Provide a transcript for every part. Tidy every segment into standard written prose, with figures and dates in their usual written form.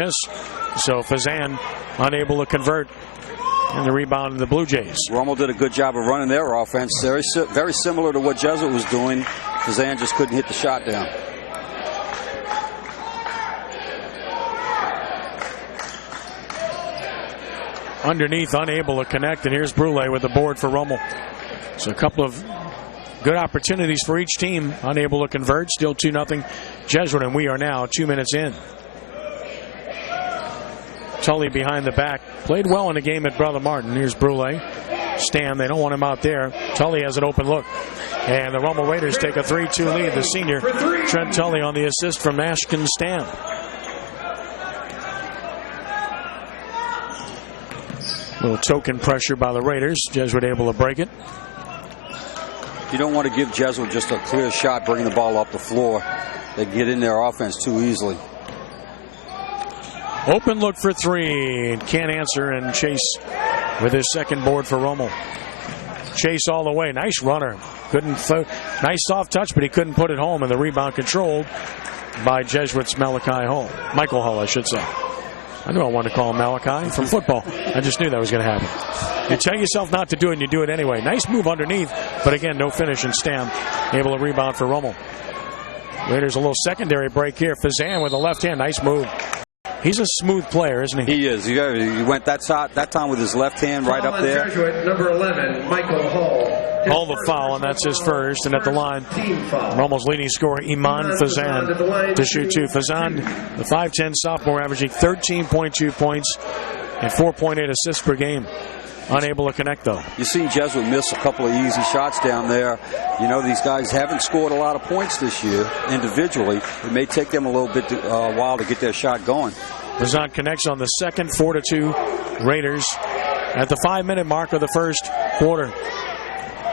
So Fazan unable to convert, and the rebound in the Blue Jays. Rummel did a good job of running their offense. Very similar to what Jesuit was doing. Fazan just couldn't hit the shot down. Underneath, unable to connect, and here's Brule with the board for Rummel. So a couple of good opportunities for each team, unable to convert. Still 2-0 Jesuit, and we are now 2 minutes in. Tully behind the back. Played well in the game at Brother Martin. Here's Brule. Stam, they don't want him out there. Tully has an open look. And the Rummel Raiders take a 3-2 lead. The senior, Trent Tully, on the assist from Ashkin Stam. Little token pressure by the Raiders. Jesuit able to break it. You don't want to give Jesuit just a clear shot bringing the ball up the floor. They get in their offense too easily. Open look for three. Can't answer, and Chase with his second board for Rummel. Chase all the way. Nice runner. Nice soft touch, but he couldn't put it home, and the rebound controlled by Jesuit's Michael Hull, I should say. I knew I wanted to call him Malachi from football. I just knew that was going to happen. You tell yourself not to do it, and you do it anyway. Nice move underneath, but again, no finish, and Stam able to rebound for Rummel. Raiders a little secondary break here. Fazan with the left hand. Nice move. He's a smooth player, isn't he? He is. He went that time with his left hand right up there. Jesuit, number 11, Michael Hull. All the foul, and that's his first. And at the line, Rummel's leading scorer, Iman Fazan, to shoot two. Fazan, the 5'10 sophomore, averaging 13.2 points and 4.8 assists per game. Unable to connect, though. You've seen Jesuit miss a couple of easy shots down there. You know, these guys haven't scored a lot of points this year individually. It may take them a little bit while to get their shot going. Fazan connects on the second. 4-2 Raiders at the 5-minute mark of the first quarter.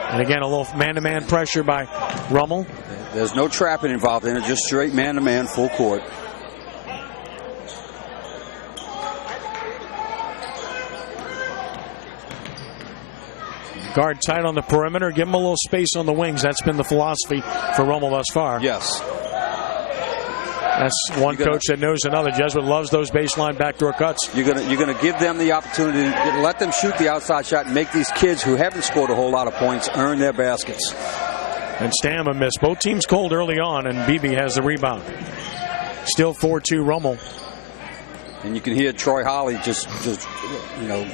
And again, a little man-to-man pressure by Rummel. There's no trapping involved in it, just straight man-to-man, full court. Guard tight on the perimeter. Give him a little space on the wings. That's been the philosophy for Rummel thus far. Yes. That's one coach that knows another. Jesuit loves those baseline backdoor cuts. You're gonna give them the opportunity to let them shoot the outside shot and make these kids who haven't scored a whole lot of points earn their baskets. And Stam a miss. Both teams cold early on, and Beebe has the rebound. Still 4-2 Rummel. And you can hear Troy Holly just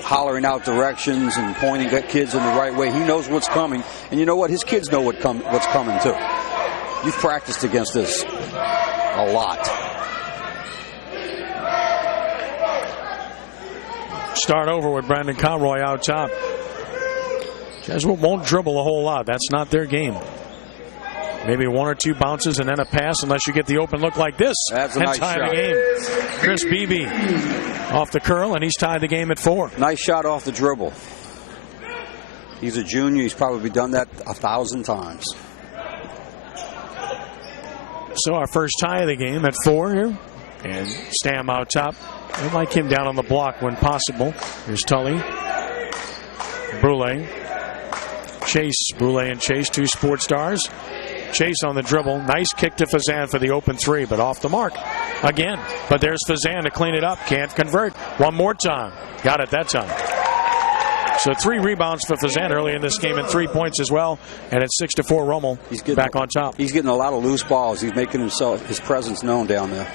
hollering out directions and pointing at kids in the right way. He knows what's coming, and you know what? His kids know what's coming too. You've practiced against this a lot. Start over with Brandon Conroy out top. Jesuit won't dribble a whole lot. That's not their game. Maybe one or two bounces and then a pass, unless you get the open look like this. That's a nice shot. The game. Chris Beebe off the curl, and he's tied the game at 4. Nice shot off the dribble. He's a junior. He's probably done that 1,000 times. So our first tie of the game at 4 here. And Stam out top. They like him down on the block when possible. Here's Tully. Brule. Chase. Brule and Chase, two sports stars. Chase on the dribble. Nice kick to Fazan for the open three, but off the mark again. But there's Fazan to clean it up. Can't convert. One more time. Got it that time. So 3 rebounds for Fazan early in this game and 3 points as well. And it's 6-4 Rummel back on top. He's getting a lot of loose balls. He's making his presence known down there.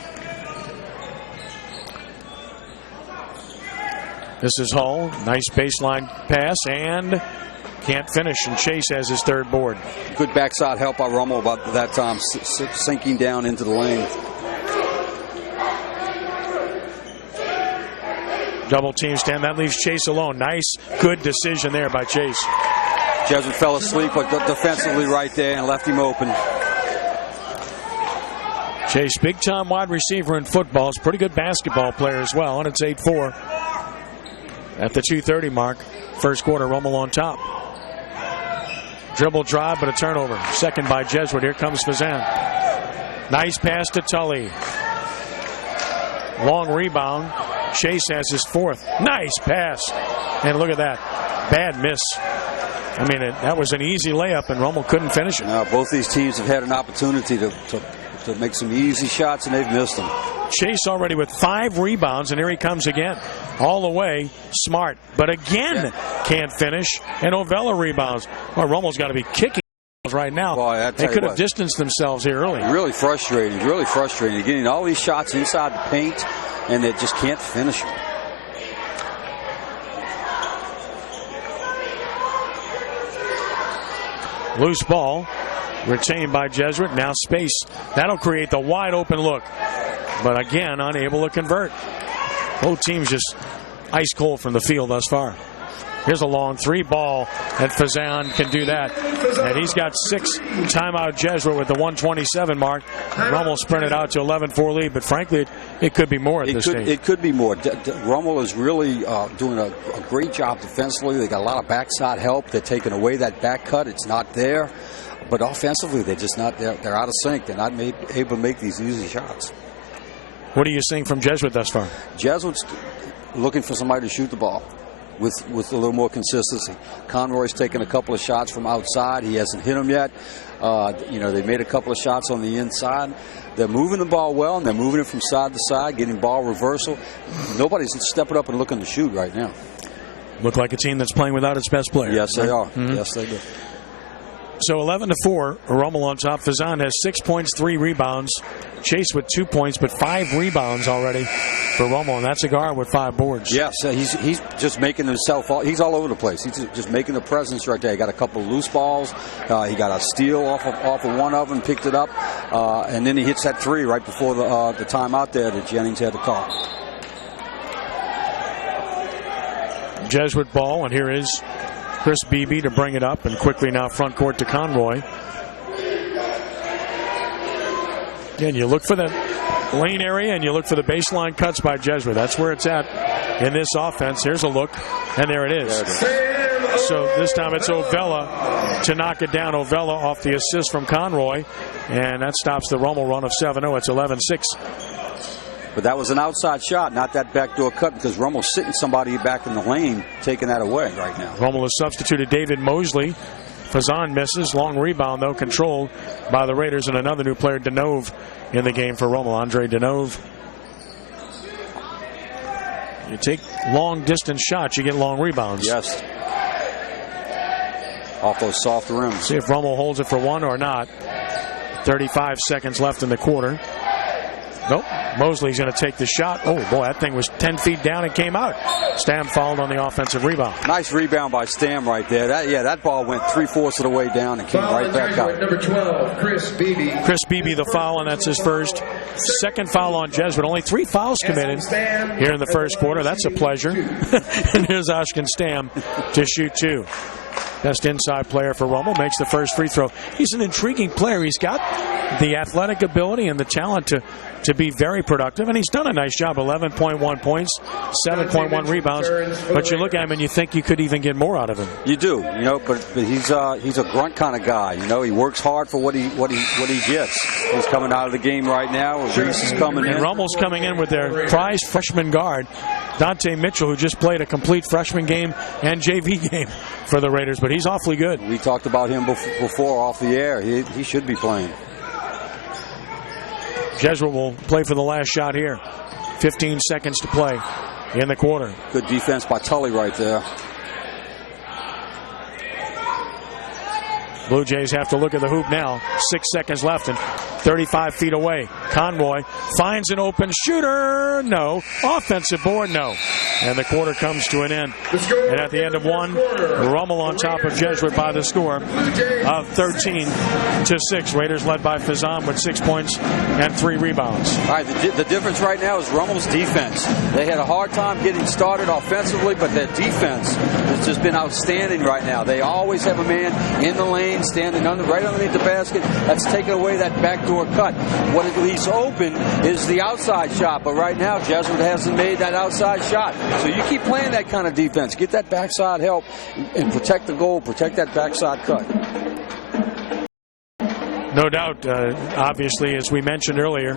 This is Hull. Nice baseline pass and can't finish, and Chase has his third board. Good backside help by Rummel about that time, sinking down into the lane. Double team Stam. That leaves Chase alone. Nice, good decision there by Chase. Jesuit fell asleep, but defensively right there and left him open. Chase, big-time wide receiver in football. Is a pretty good basketball player as well, and it's 8-4 at the 2:30 mark. First quarter, Rummel on top. Dribble drive, but a turnover. Second by Jesuit. Here comes Fazan. Nice pass to Tully. Long rebound. Chase has his 4th. Nice pass. And look at that. Bad miss. I mean, that was an easy layup, and Rummel couldn't finish it. Both these teams have had an opportunity to make some easy shots, and they've missed them. Chase already with 5 rebounds, and here he comes again. All the way, Smart. But again, can't finish, and Ovella rebounds. Well, Rummel's got to be kicking right now. Well, they could have distanced themselves here early. Really frustrating, really frustrating. You're getting all these shots inside the paint, and they just can't finish them. Loose ball, retained by Jesuit. Now space. That'll create the wide open look. But again, unable to convert. Both teams just ice cold from the field thus far. Here's a long 3 ball, and Fazan can do that. And he's got 6 timeout Jesuit with the 1:27 mark. Rummel sprinted out to 11-4 lead, but frankly, it could be more at this stage. It could be more. Rummel is really doing a great job defensively. They got a lot of backside help. They're taking away that back cut. It's not there. But offensively, they're just not there. They're out of sync. They're not able to make these easy shots. What are you seeing from Jesuit thus far? Jesuit's looking for somebody to shoot the ball with a little more consistency. Conroy's taken a couple of shots from outside. He hasn't hit them yet. They made a couple of shots on the inside. They're moving the ball well, and they're moving it from side to side, getting ball reversal. Nobody's stepping up and looking to shoot right now. Look like a team that's playing without its best player. Yes, they are. Mm-hmm. Yes, they do. So 11-4, Rummel on top. Fazan has 6 points, 3 rebounds. Chase with 2 points, but 5 rebounds already for Rummel, and that's a guard with 5 boards. Yes, he's just making himself. He's all over the place. He's just making a presence right there. He got a couple of loose balls. He got a steal off of one of them, picked it up, and then he hits that 3 right before the timeout there that Jennings had to call. Jesuit ball, and here is Chris Beebe to bring it up, and quickly now front court to Conroy. Again, you look for the lane area and you look for the baseline cuts by Jesuit. That's where it's at in this offense. Here's a look, and there it is. So this time it's Ovella to knock it down. Ovella off the assist from Conroy, and that stops the Rummel run of 7-0. It's 11-6. But that was an outside shot, not that backdoor cut, because Rummel's sitting somebody back in the lane, taking that away right now. Rummel has substituted David Mosley. Fazan misses. Long rebound, though, controlled by the Raiders, and another new player, Denove, in the game for Rummel. Andre Denove. You take long-distance shots, you get long rebounds. Yes. Off those soft rims. See if Rummel holds it for one or not. 35 seconds left in the quarter. Nope. Mosley's going to take the shot. Oh, boy, that thing was 10 feet down and came out. Stam fouled on the offensive rebound. Nice rebound by Stam right there. That ball went 3/4 of the way down and came right back out. Number 12, Chris Beebe. Chris Beebe, the foul, and that's his first. Second foul on Jesuit. Only 3 fouls committed here in the first quarter. That's a pleasure. And here's Ashkan Stam to shoot 2. Best inside player for Rummel, makes the first free throw. He's an intriguing player. He's got the athletic ability and the talent to be very productive, and he's done a nice job. 11.1 points, 7.1 rebounds. But you look at him and you think you could even get more out of him. You do, but he's a grunt kind of guy. He works hard for what he gets. He's coming out of the game right now. Reese is coming in. And Rummel's coming in with their prized freshman guard, Dante Mitchell, who just played a complete freshman game and JV game for the Raiders, but he's awfully good. We talked about him before off the air. He should be playing. Jesuit will play for the last shot here. 15 seconds to play in the quarter. Good defense by Tully right there. Blue Jays have to look at the hoop now. 6 seconds left and 35 feet away. Conroy finds an open shooter. No. Offensive board. No. And the quarter comes to an end. And at the end of one, Rummel on top of Jesuit by the score of 13-6. Raiders led by Fazan with 6 points and 3 rebounds. All right, the difference right now is Rummel's defense. They had a hard time getting started offensively, but their defense has just been outstanding right now. They always have a man in the lane, standing right underneath the basket. That's taking away that backdoor cut. What it leaves open is the outside shot, but right now Jesuit hasn't made that outside shot. So you keep playing that kind of defense. Get that backside help and protect the goal, protect that backside cut. No doubt, obviously, as we mentioned earlier,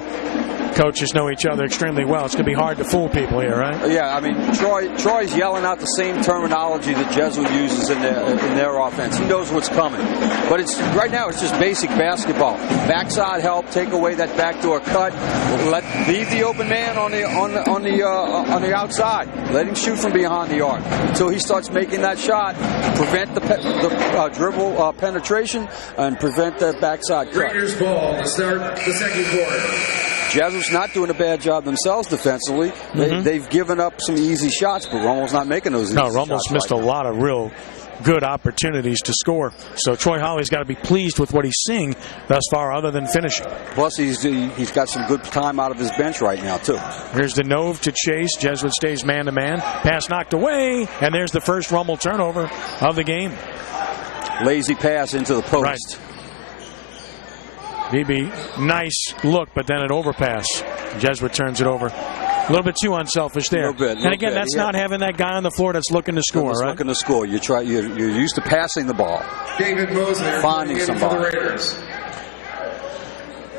coaches know each other extremely well. It's going to be hard to fool people here, right? Yeah, I mean, Troy's yelling out the same terminology that Jesuit uses in their offense. He knows what's coming. But right now it's just basic basketball. Backside help, take away that backdoor cut, leave the open man on the outside. Let him shoot from behind the arc until he starts making that shot. Prevent the dribble penetration and prevent the backside cut. Raiders ball to start the second quarter. Jesuit's not doing a bad job themselves defensively. They've given up some easy shots, but Rummel's not making those easy shots. No, Rummel's missed a lot of real good opportunities to score. So Troy Holly's got to be pleased with what he's seeing thus far other than finishing. Plus, he's got some good time out of his bench right now, too. Here's Denove to Chase. Jesuit stays man-to-man. Pass knocked away, and there's the first Rummel turnover of the game. Lazy pass into the post. Right. BB, nice look, but then an overpass. Jesuit turns it over. A little bit too unselfish there. And again, that's not having that guy on the floor that's looking to score, right? Looking to score. You're used to passing the ball. David Mosley finding somebody. For the Raiders.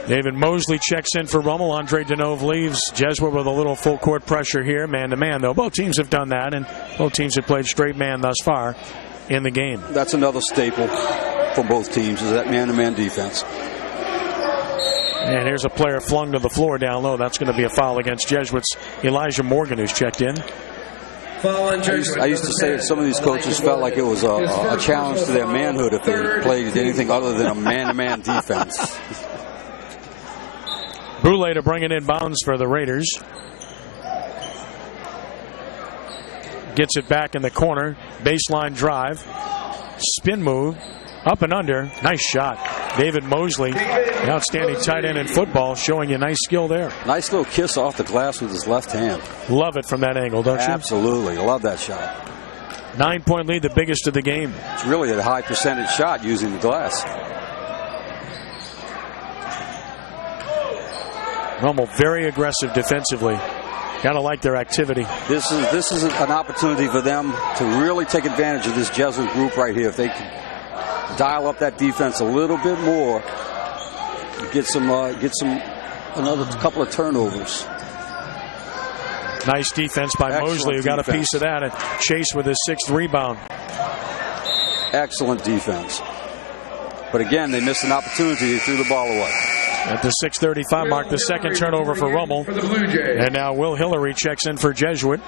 David Mosley checks in for Rummel. Andre Denove leaves. Jesuit with a little full court pressure here, man-to-man, though. Both teams have done that, and both teams have played straight man thus far in the game. That's another staple for both teams, is that man-to-man defense. And here's a player flung to the floor down low. That's going to be a foul against Jesuits. Elijah Morgan, who's checked in. I used to say that some of these coaches felt like it was a challenge to their manhood if they played anything other than a man-to-man defense. Boulay to bring it in bounds for the Raiders. Gets it back in the corner. Baseline drive. Spin move. Up and under. Nice shot. David Mosley, the outstanding tight end in football, showing you nice skill there. Nice little kiss off the glass with his left hand. Love it from that angle, don't you? Absolutely. I love that shot. 9-point lead, the biggest of the game. It's really a high percentage shot using the glass. Rummel very aggressive defensively. Gotta like their activity. This is an opportunity for them to really take advantage of this Jesuit group right here. If they can dial up that defense a little bit more, get another couple of turnovers. Nice defense by Mosley, who got a piece of that, and Chase with his 6th rebound. Excellent defense. But again, they missed an opportunity. They threw the ball away. At the 6:35 mark, the second turnover for Rummel. And now Will Hillary checks in for Jesuit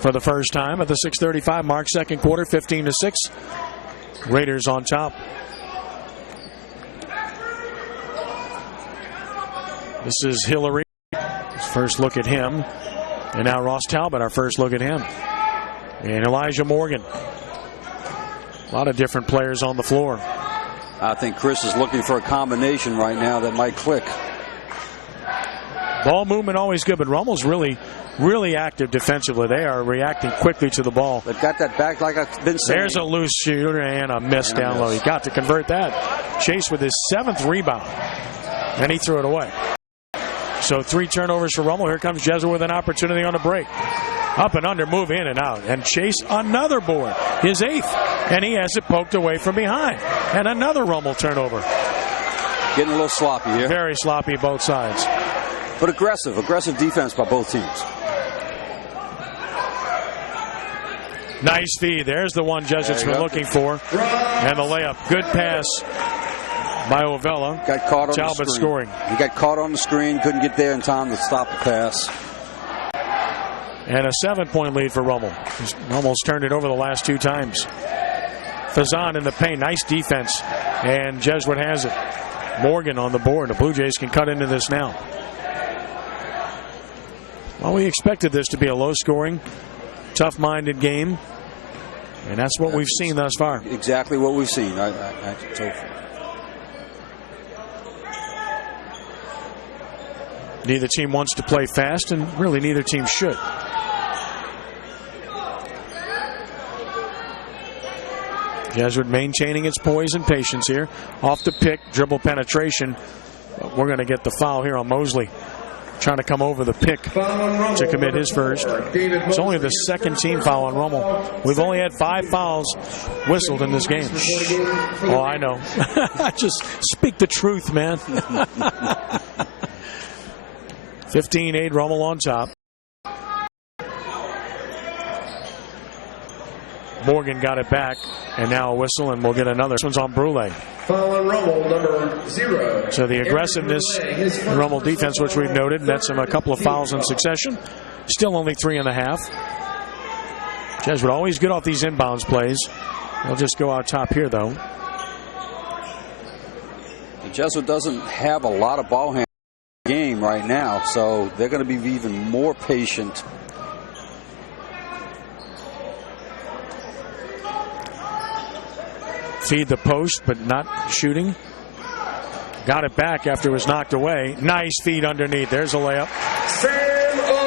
for the first time at the 6:35 mark, second quarter, 15-6. Raiders on top. This is Hillary. First look at him. And now Ross Talbot, our first look at him. And Elijah Morgan. A lot of different players on the floor. I think Chris is looking for a combination right now that might click. Ball movement always good, but Rummel's really active defensively. They are reacting quickly to the ball. They've got that back, like I've been saying. There's a loose shooter and a miss down low. He got to convert that. Chase with his 7th rebound, and he threw it away. So 3 turnovers for Rummel. Here comes Jesuit with an opportunity on the break. Up and under, move in and out. And Chase, another board, his 8th. And he has it poked away from behind. And another Rummel turnover. Getting a little sloppy here. Very sloppy both sides. But aggressive defense by both teams. Nice feed. There's the one Jesuit's been looking for. And the layup. Good pass by Ovella. Got caught on Talbot the screen. Scoring. He got caught on the screen. Couldn't get there in time to stop the pass. And a 7-point lead for Rummel. Rummel's turned it over the last 2 times. Fazan in the paint. Nice defense. And Jesuit has it. Morgan on the board. The Blue Jays can cut into this now. Well, we expected this to be a low-scoring, tough-minded game. And that's what we've seen thus far. Exactly what we've seen. Neither team wants to play fast, and really neither team should. Jesuit maintaining its poise and patience here. Off the pick, dribble penetration. But we're going to get the foul here on Mosley. Trying to come over the pick to commit his first. It's only the 2nd team foul on Rummel. We've only had 5 fouls whistled in this game. Oh, I know. Just speak the truth, man. 15-8, Rummel on top. Morgan got it back, and now a whistle, and we'll get another. This one's on Brule. Foul on Rummel, number 0. So the aggressiveness in Rummel defense, which we've noted, nets him a couple of fouls in succession. Still only 3.5. Jesuit always good off these inbounds plays. They'll just go out top here, though. The Jesuit doesn't have a lot of ball handling game right now, so they're going to be even more patient. Feed the post, but not shooting. Got it back after it was knocked away. Nice feed underneath. There's a layup.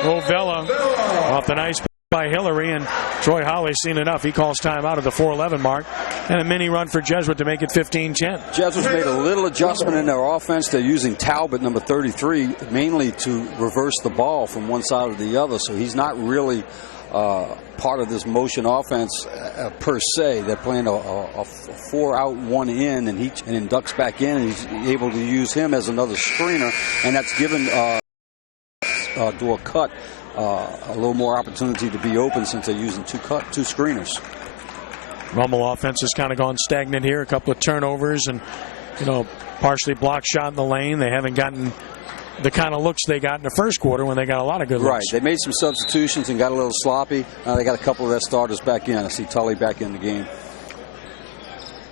Ovella off the nice by Hillary, and Troy Holly's seen enough. He calls time out of the 4:11 mark, and a mini run for Jesuit to make it 15-10. Jesuit's made a little adjustment in their offense. They're using Talbot, number 33, mainly to reverse the ball from one side to the other, so he's not really part of this motion offense per se. They're playing a 4 out, 1 in, and he ducks back in, and he's able to use him as another screener, and that's given Door Cut a little more opportunity to be open since they're using two screeners. Rummel offense has kind of gone stagnant here. A couple of turnovers and, partially blocked shot in the lane. They haven't gotten the kind of looks they got in the first quarter when they got a lot of good looks. Right. They made some substitutions and got a little sloppy. Now they got a couple of their starters back in. I see Tully back in the game.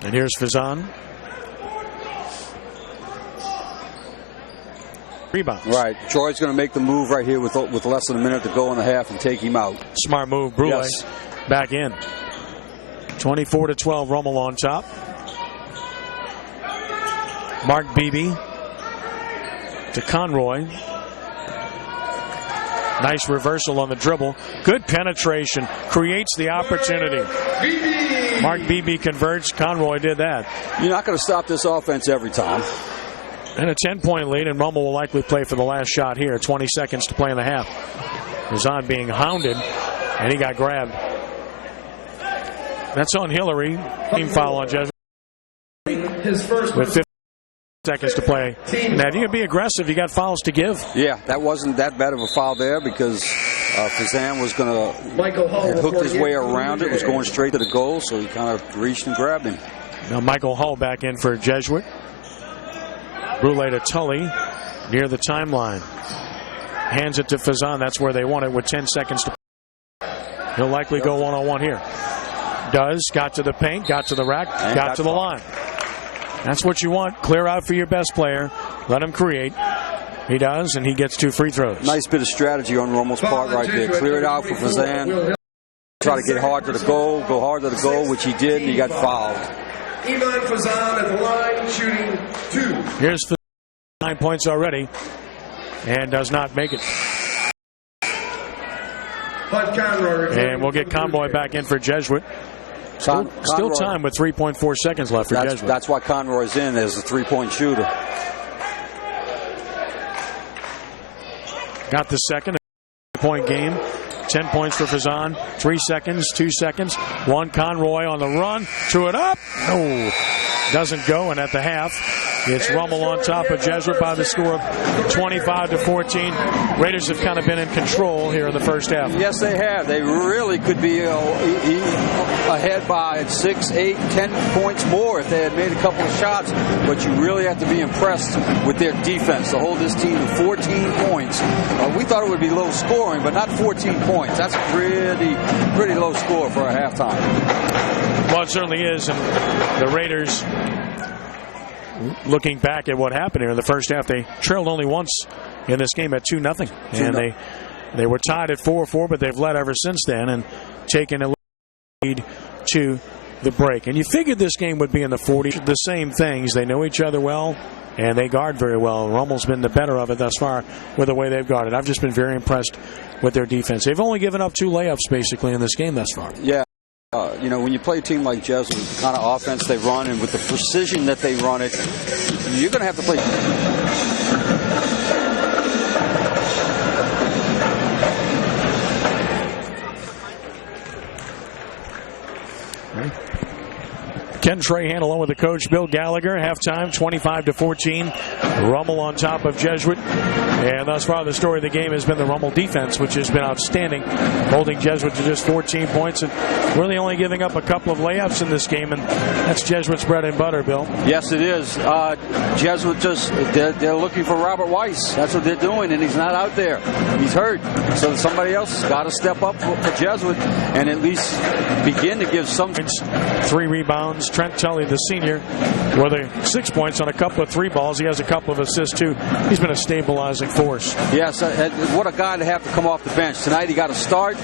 And here's Fazan. Rebounds. Right. Troy's going to make the move right here with less than a minute to go in the half and take him out. Smart move. Brule yes. Back in. 24-12, Rummel on top. Mark Beebe to Conroy. Nice reversal on the dribble. Good penetration. Creates the opportunity. Mark Beebe converts. Conroy did that. You're not going to stop this offense every time. And a 10-point lead, and Rummel will likely play for the last shot here. 20 seconds to play in the half. Fazan being hounded, and he got grabbed. That's on Hillary. Team foul on Jesuit. With 15 seconds to play. Now, you can be aggressive. You got fouls to give. Yeah, that wasn't that bad of a foul there because Fazan was going to hook his way around it. Was going straight to the goal, so he kind of reached and grabbed him. Now Michael Hull back in for Jesuit. Brule to Tully near the timeline. Hands it to Fazan. That's where they want it with 10 seconds to play. He'll likely go one-on-one here. Does. Got to the paint. Got to the rack. Got to the line. That's what you want. Clear out for your best player. Let him create. He does, and he gets 2 free throws. Nice bit of strategy on Rummel's part right there. Clear it out for Fazan. Try to get hard to the goal. Go hard to the goal, which he did, and he got fouled. Iman Fazan at the line, shooting 2. Here's Fazan, 9 points already, and does not make it. And we'll get Conroy back in for Jesuit. Still time with 3.4 seconds left for Jesuit. That's why Conroy's in as a 3-point shooter. Got the second point game. 10 points for Fazan. 3 seconds, 2 seconds. 1 Conroy on the run. Threw it up. No. Doesn't go. And at the half, it's Rummel on top of Jesuit by the score of 25-14. Raiders have kind of been in control here in the first half. Yes, they have. They really could be ahead by 6, 8, 10 points more if they had made a couple of shots. But you really have to be impressed with their defense to hold this team to 14 points. We thought it would be low scoring, but not 14 points. That's a pretty low score for a halftime. Well, it certainly is. And the Raiders, looking back at what happened here in the first half, they trailed only once in this game at 2-0. And they were tied at 4-4, but they've led ever since then and taken a lead to the break. And you figured this game would be in the 40s. The same things. They know each other well, and they guard very well. Rummel's been the better of it thus far with the way they've guarded. I've just been very impressed with their defense. They've only given up 2 layups basically in this game thus far. Yeah. When you play a team like Jesuit, the kind of offense they run and with the precision that they run it, you're going to have to play. Ken Trahan along with the coach Bill Gallagher. Halftime 25-14. Rummel on top of Jesuit. And thus far the story of the game has been the Rummel defense, which has been outstanding, holding Jesuit to just 14 points and really only giving up a couple of layups in this game, and that's Jesuit's bread and butter, Bill. Yes, it is. Jesuit they're looking for Robert Weiss. That's what they're doing, and he's not out there. He's hurt. So somebody else has got to step up for Jesuit and at least begin to give some. 3 rebounds. Trent Tully, the senior, with 6 points on a couple of 3 balls. He has a couple of assists, too. He's been a stabilizing force. Yes, what a guy to have to come off the bench. Tonight he got to start.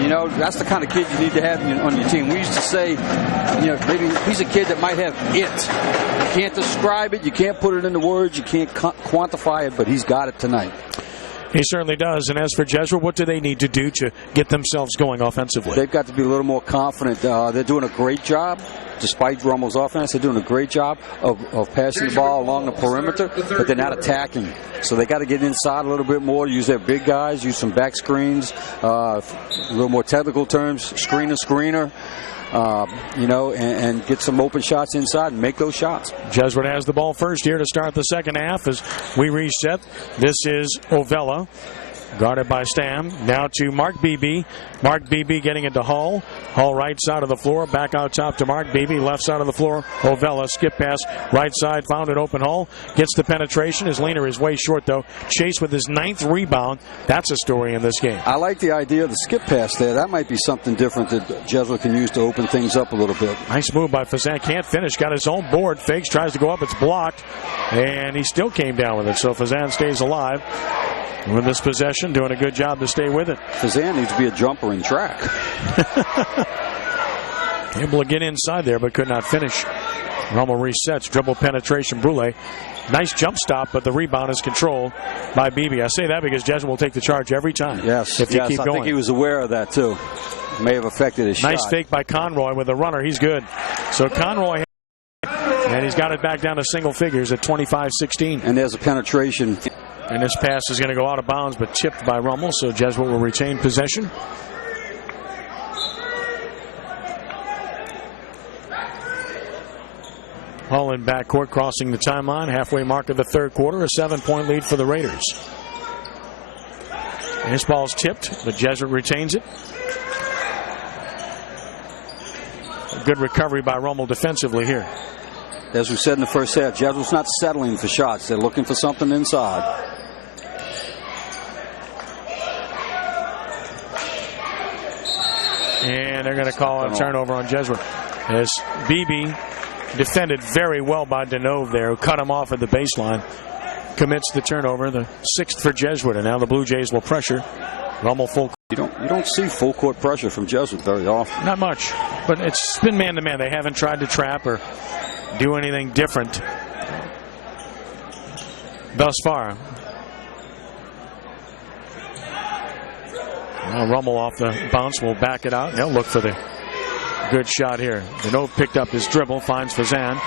You know, that's the kind of kid you need to have on your team. We used to say, you know, maybe he's a kid that might have it. You can't describe it. You can't put it into words. You can't quantify it, but he's got it tonight. He certainly does. And as for Jesuit, what do they need to do to get themselves going offensively? They've got to be a little more confident. They're doing a great job. Despite Rummel's offense, they're doing a great job of passing the ball along the perimeter, but they're not attacking. So they got to get inside a little bit more, use their big guys, use some back screens, a little more technical terms, screener, you know, and get some open shots inside and make those shots. Jesuit has the ball first here to start the second half as we reset. This is Ovella. Guarded by Stam. Now to Mark Beebe. Mark Beebe getting into Hull. Hull right side of the floor. Back out top to Mark Beebe. Left side of the floor. Ovella. Skip pass. Right side. Found it open. Hull gets the penetration. His leaner is way short though. Chase with his 9th rebound. That's a story in this game. I like the idea of the skip pass there. That might be something different that Jesuit can use to open things up a little bit. Nice move by Fazan. Can't finish. Got his own board. Fakes. Tries to go up. It's blocked. And he still came down with it. So Fazan stays alive with this possession, doing a good job to stay with it. Fazan needs to be a jumper in track. Able to get inside there, but could not finish. Rummel resets, dribble penetration, Brule. Nice jump stop, but the rebound is controlled by Beebe. I say that because Jesuit will take the charge every time. Yes, if you keep going. I think he was aware of that too. May have affected his shot. Nice fake by Conroy with a runner. He's good. So Conroy, and he's got it back down to single figures at 25-16. And there's a penetration. And this pass is going to go out of bounds, but tipped by Rummel, so Jesuit will retain possession. Hull in backcourt, crossing the timeline, halfway mark of the third quarter, a 7-point lead for the Raiders. And this ball's tipped, but Jesuit retains it. A good recovery by Rummel defensively here. As we said in the first half, Jesuit's not settling for shots. They're looking for something inside. And they're going to call a turnover on Jesuit. As Beebe defended very well by Denove there, who cut him off at the baseline. Commits the turnover, the 6th for Jesuit, and now the Blue Jays will pressure. Rummel full. You don't see full court pressure from Jesuit very often. Not much, but it's been man to man. They haven't tried to trap or do anything different thus far. Now Rummel off the bounce will back it out. They'll look for the good shot here. Denove picked up his dribble, finds Fazan.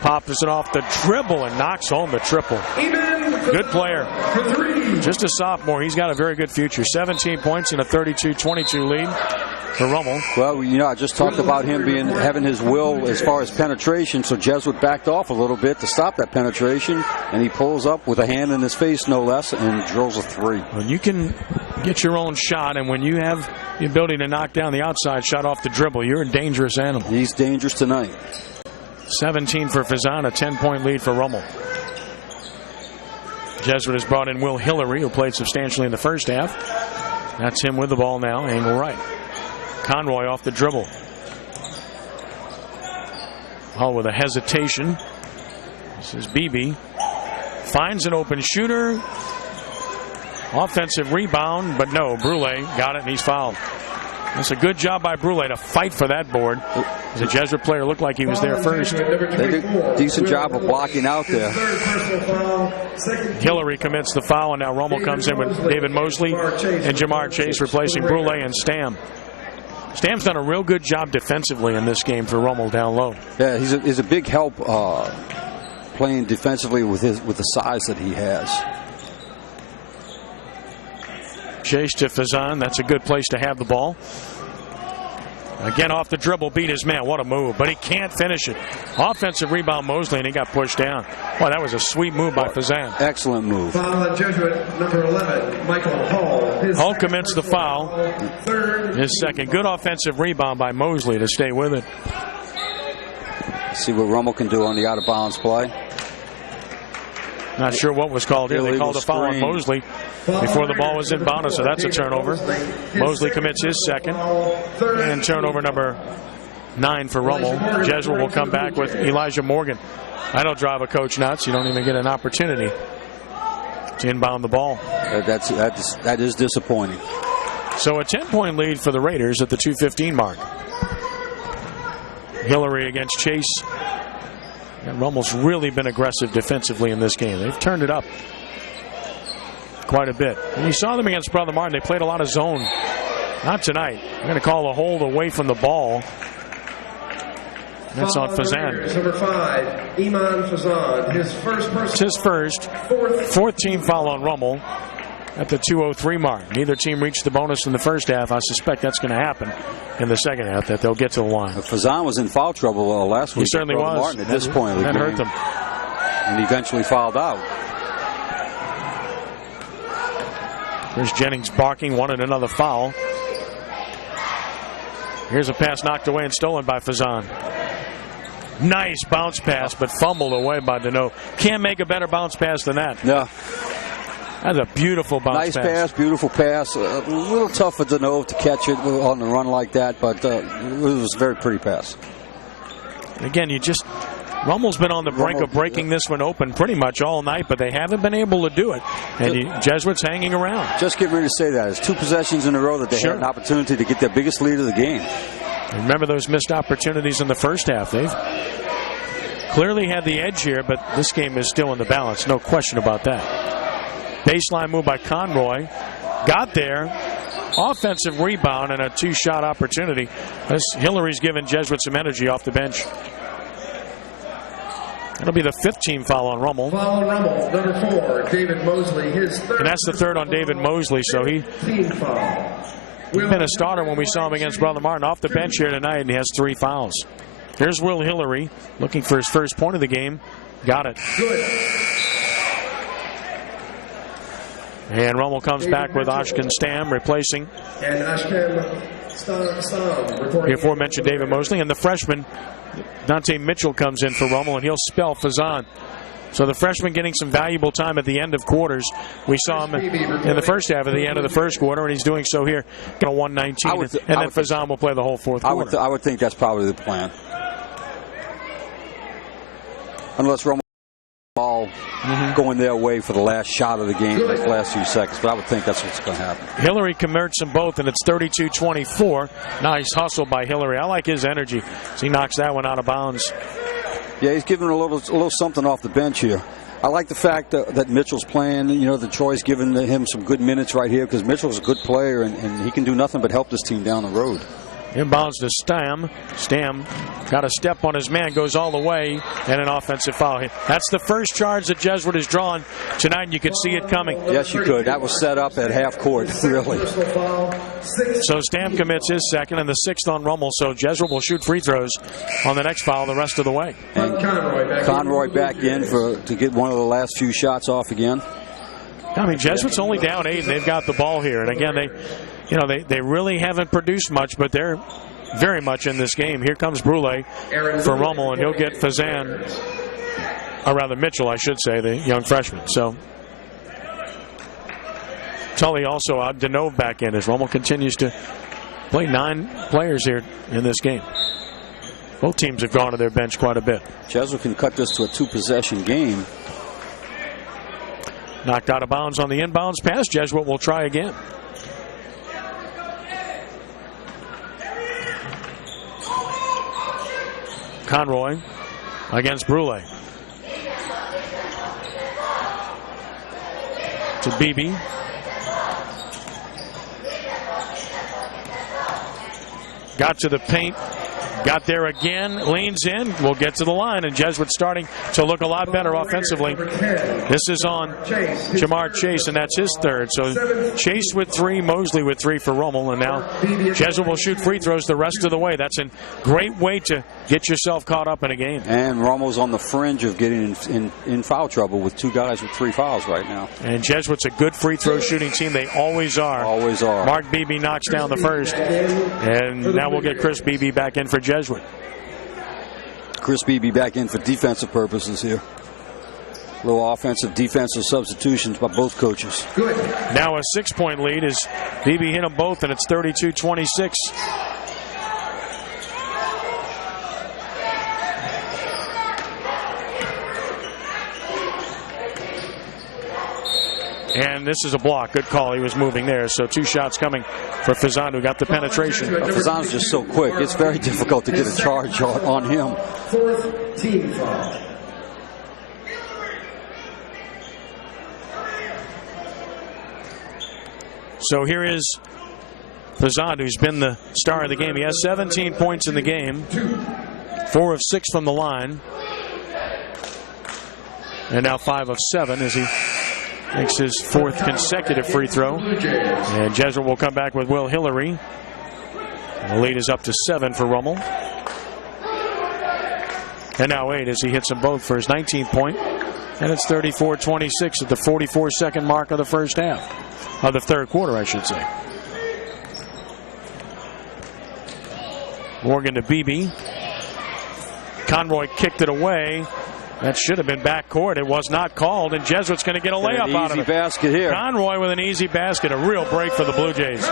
Pops it off the dribble and knocks home the triple. Good player. Just a sophomore. He's got a very good future. 17 points in a 32-22 lead for Rummel. Well, you know, I just talked about him having his will as far as penetration, so Jesuit backed off a little bit to stop that penetration, and he pulls up with a hand in his face, no less, and drills a 3. When you can get your own shot, and when you have the ability to knock down the outside shot off the dribble, you're a dangerous animal. He's dangerous tonight. 17 for Fazan, a 10-point lead for Rummel. Jesuit has brought in Will Hillary, who played substantially in the first half. That's him with the ball now, angle right. Conroy off the dribble. Hull with a hesitation. This is Beebe. Finds an open shooter. Offensive rebound, but no, Brule got it and he's fouled. That's a good job by Brule to fight for that board. The Jesuit player looked like he was there first. They did a decent job of blocking out there. Hillary commits the foul, and now Rummel comes in with David Mosley and Jamar Chase replacing Brule and Stam. Stam's done a real good job defensively in this game for Rummel down low. Yeah, he's a big help playing defensively with the size that he has. Chase to Fazan. That's a good place to have the ball. Again off the dribble, beat his man. What a move, but he can't finish it. Offensive rebound, Mosley, and he got pushed down. Boy, that was a sweet move by Fazan. Excellent move. Foul on Jesuit, number 11, Michael Hall. Hall commits the foul. His second. Good offensive rebound by Mosley to stay with it. See what Rummel can do on the out-of-bounds play. Not sure what was called here. They called a foul on Mosley before the ball was inbounded, so that's a turnover. Mosley commits his second. And turnover number 9 for Rummel. Jesuit will come back with Elijah Morgan. That'll drive a coach nuts. You don't even get an opportunity to inbound the ball. That is disappointing. So a 10-point lead for the Raiders at the 2:15 mark. Hillary against Chase. And Rummel's really been aggressive defensively in this game. They've turned it up quite a bit. And you saw them against Brother Martin. They played a lot of zone. Not tonight. They're going to call a hold away from the ball. That's on Fazan. Number 5, Iman Fazan. His first person. It's his first. Fourth team foul on Rummel at the 2:03 mark. Neither team reached the bonus in the first half. I suspect that's going to happen in the second half, that they'll get to the line. Fazan was in foul trouble last week. He certainly was. Martin at this point of the game. That hurt them. And he eventually fouled out. There's Jennings barking, wanted another foul. Here's a pass knocked away and stolen by Fazan. Nice bounce pass, but fumbled away by Deneau. Can't make a better bounce pass than that. Yeah. That's a beautiful bounce pass. Nice pass, beautiful pass. A little tough for Deneau to catch it on the run like that, but it was a very pretty pass. Again, Rummel's been on the brink of breaking this one open pretty much all night, but they haven't been able to do it. And Jesuit's hanging around. Just getting ready to say that. It's 2 possessions in a row that they had an opportunity to get their biggest lead of the game. Remember those missed opportunities in the first half. They've clearly had the edge here, but this game is still in the balance. No question about that. Baseline move by Conroy. Got there. Offensive rebound and a 2-shot opportunity. Hillary's given Jesuit some energy off the bench. It'll be the 5th team foul on Rummel. Foul on Rummel, number 4, David Mosley. His third. And that's the 3rd on David Mosley. So he's been a starter when we saw him against Brother Martin. Off the bench here tonight, and he has 3 fouls. Here's Will Hillary looking for his first point of the game. Got it. Good. And Rummel comes back with Ashkan Stam replacing and Ashkan Stam the aforementioned David Mosley. And the freshman Dante Mitchell comes in for Rummel, and he'll spell Fazan. So the freshman getting some valuable time at the end of quarters. We saw him in the first half at the end of the first quarter, and he's doing so here. 119, and then Fazan will play the whole fourth quarter. I would think that's probably the plan. Unless Rummel ball going their way for the last shot of the game, the last few seconds. But I would think that's what's going to happen. Hillary converts them both, and it's 32-24. Nice hustle by Hillary. I like his energy. So he knocks that one out of bounds. Yeah, he's giving a little something off the bench here. I like the fact that Mitchell's playing. The Troy's giving him some good minutes right here because Mitchell's a good player, and he can do nothing but help this team down the road. Inbounds to Stam. Stam got a step on his man, goes all the way, and an offensive foul. That's the first charge that Jesuit has drawn tonight, and you could see it coming. Yes, you could. That was set up at half court, really. So Stam commits his second, and the 6th on Rummel. So Jesuit will shoot free throws on the next foul the rest of the way. And Conroy back in to get one of the last few shots off again. I mean, Jesuit's only down 8, and they've got the ball here. And again, they really haven't produced much, but they're very much in this game. Here comes Brule for Rummel, and he'll get Fazan, or rather Mitchell, I should say, the young freshman. So Tully also out, Deneau back in as Rummel continues to play 9 players here in this game. Both teams have gone to their bench quite a bit. Jesuit can cut this to a 2-possession game. Knocked out of bounds on the inbounds pass. Jesuit will try again. Conroy against Brule. To Beebe. Got to the paint. got there again, leans in, will get to the line, and Jesuit starting to look a lot better offensively. This is on Jamar Chase, and that's his third. So Chase with 3, Mosley with 3 for Rummel, and now Jesuit will shoot free throws the rest of the way. That's a great way to get yourself caught up in a game. And Rummel's on the fringe of getting in foul trouble with 2 guys with 3 fouls right now. And Jesuit's a good free throw shooting team. They always are. Always are. Mark Beebe knocks down the first, and now we'll get Chris Beebe back in for Jesuit. Chris Beebe back in for defensive purposes here. Little offensive, defensive substitutions by both coaches. Good. Now a 6-point lead as Beebe hit them both, and it's 32-26. And this is a block. Good call. He was moving there. So 2 shots coming for Fazan, who got the penetration. Fazan's just so quick. It's very difficult to get a charge on him. 4th team foul. So here is Fazan, who's been the star of the game. He has 17 points in the game, 4 of 6 from the line, and now 5 of 7 as he makes his 4th consecutive free throw. And Jesuit will come back with Will Hillary. The lead is up to 7 for Rummel. And now 8 as he hits them both for his 19th point. And it's 34-26 at the 44-second mark of the first half. Of the third quarter, I should say. Morgan to Beebe. Conroy kicked it away. That should have been backcourt. It was not called, and Jesuit's going to get a layup out of it. Easy basket here. Conroy with an easy basket. A real break for the Blue Jays.